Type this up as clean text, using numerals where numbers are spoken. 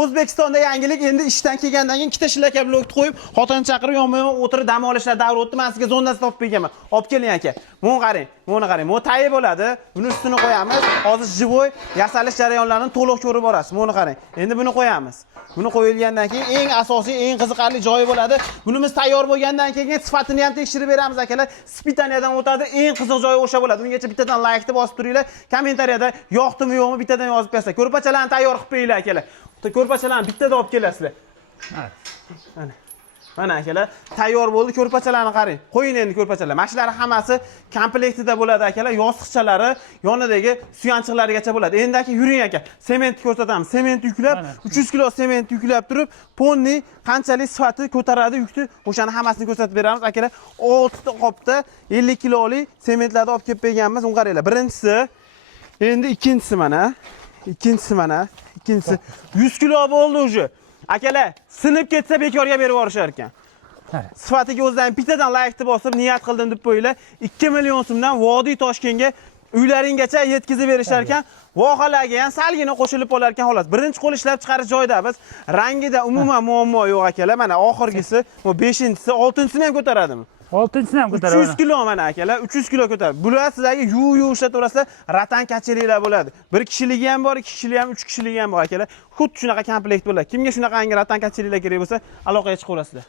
O'zbekistonda yangilik endi ishdan kelgandan keyin ikkita shilaka blokni qo'yib, xotin chaqirib yonma-yon o'tirib dam olishlar davri o'tdi. Men sizga zondasi topib berganman. Olib keling aka. Buni qarang, buni qarang. Bu tayi bo'ladi. Buni ustini qo'yamiz. Hozir jivoy yasalish jarayonlarini to'liq ko'rib borasiz. Buni qarang. Endi buni qo'yamiz. Buni qo'yilgandan keyin eng asosiy, eng qiziqarli joyi bo'ladi. Bunimiz tayyor bo'lgandan keyin sifatini ham tekshirib beramiz akalar. Spitaniyadan o'tadi. Eng qiziq joyi o'sha bo'ladi. Ungacha bittadan like-ni bosib turinglar. Kommentariyada yoqdimi, yo'qmi bittadan yozib bersanglar. Ko'rpachalarni tayyor qilib beringlar akalar. Ko'rpachalarni bittada olib kelasizlar. Mana akalar, tayyor bo'ldi. Ko'rpachalarni qarang. Qo'ying endi ko'rpachalar. Mashinalari hammasi komplektida bo'ladi akalar. Yostiqchalari, yonidagi suyanchiqlarigacha bo'ladi. Endi aka yuring aka. Sement ko'rsatamiz. Sement yuklab, 300 kilo sement yuklab turib, ponni qanchalik sifati ko'taradi yukni, o'shani hammasini ko'rsatib beramiz akalar. 6 ta qopda 50 kilolik sementlarni olib kelib berganmiz. Uni qaranglar. Birinchisi, endi ikkinchisi mana. Ikkinchisi 100 kilo bo'ldi o'sha. Akalar, sinib ketsa bekorga berib yuborishar ekan. Sifatiga o'zlaring bittadan like-ni bosib niyat qildim deb qo'yinglar. 2 million so'mdan Vodiy Toshkentga uylaringgacha yetkazib berishar ekan. Vohalarga ham salgina qo'shilib olar ekan xolos. Birinchi qo'l ishlab chiqarish joyida biz rangida umuman muammo yo'q akalar. Mana oxirgisi, bu 5-inchisi, 6-inchisini ham ko'taradimi? 6-inchisini ham ko'taradi. 300 kilo mana akalar, 300 kilo ko'taradi. Bular sizlarga yuv ishlataverasizlar, ratan kachiliklar bo'ladi. Bir kishiligi ham bor, 2 kishiligi ham, 3 kishiligi ham bor akalar. Xuddi shunaqa komplekt bo'ladi. Kimga shunaqangi ratan kachiliklar kerak bo'lsa, aloqaga chiqaverasizlar.